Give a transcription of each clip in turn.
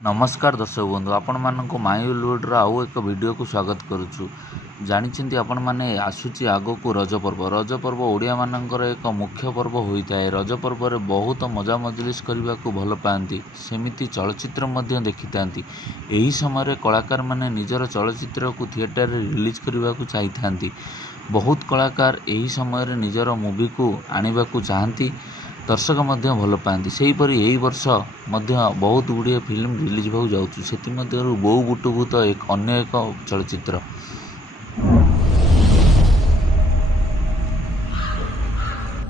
नमस्कार दर्शक बंधु आपण मानक माई हॉलीवुड आउ एक वीडियो को स्वागत करुचु। जानिछंती आपण माने आसुची आगो को रज पर्व ओडिया मानकर एक मुख्य पर्व होता है। रज पर्व रे बहुत मजा मजलिस करने को भल पाती, सेमिति चलचित्र मध्य देखि थांती। एही समय रे कलाकार माने निजर चलचित्र को थिएटर रे रिलीज करने को चाहि थांती। बहुत कलाकार एही समय रे निजर मूवी को आनिबा को चाहती, दर्शक मध्य भल पाती। से यही वर्ष मध्य बहुत गुड़िए फिल्म रिलीज हो जाऊँ, से बोऊ बुटु भूत एक अन्य एक चलचित्र।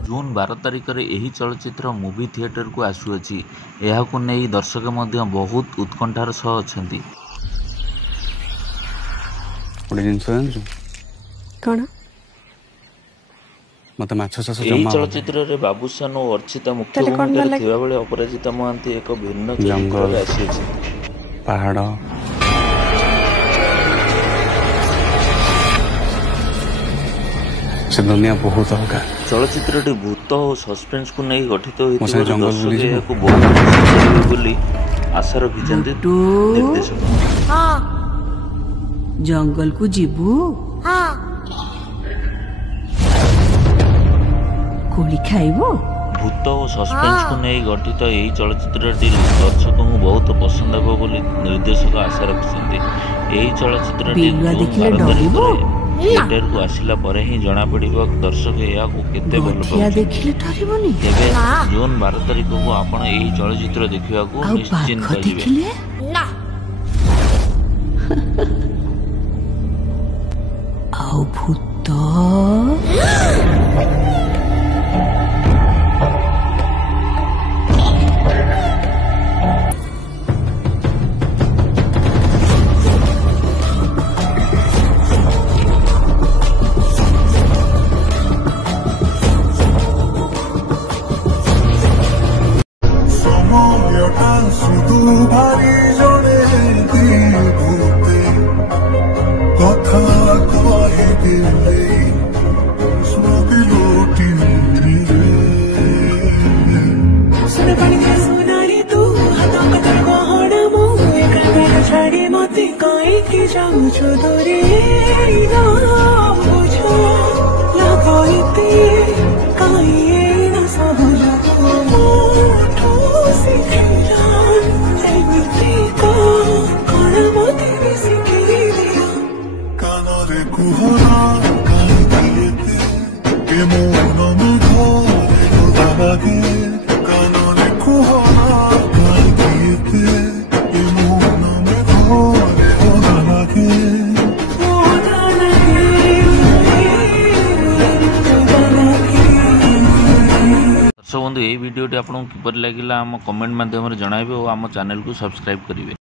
जून 12 तारिख में यही चलचित्र मूवी थिएटर को आसुअछि। यहाकु नहीं दर्शक मध्य बहुत उत्कंठार सह अछंती। कौन मत चलचित्र रे बाबूशान और अर्चिता मुख्य भूमिका थिबा बेले अपराजिता महांती एक भिन्न चरित्र रे आसी पहाड़ से दुनिया बहुत अलग। चलचित्र भूत और सस्पेंस को नहीं गठित होती बहुत बोली आशा रखिछन्ति निर्देशक। जंगल को जीवु कोली खाइबो। भूत और सस्पेंस को नहीं गठित यही चलचित्र दर्शक को बहुत पसंद हे बोली निर्देशक आशा रखिछन्ति। यही चलचित्र थिएटर को आसिला परे ही जना पड़िबो दर्शक या को केते भल पाउछन्ति। तेबे जून 12 तारिख को आपण यही चलचित्र देखिबा को निश्चिंत जिवे। आउ भूत बंधु यही वीडियो आपको किपर लगे आम कमेंट माध्यम जनइबे और आम चैनल को सब्सक्राइब करेंगे।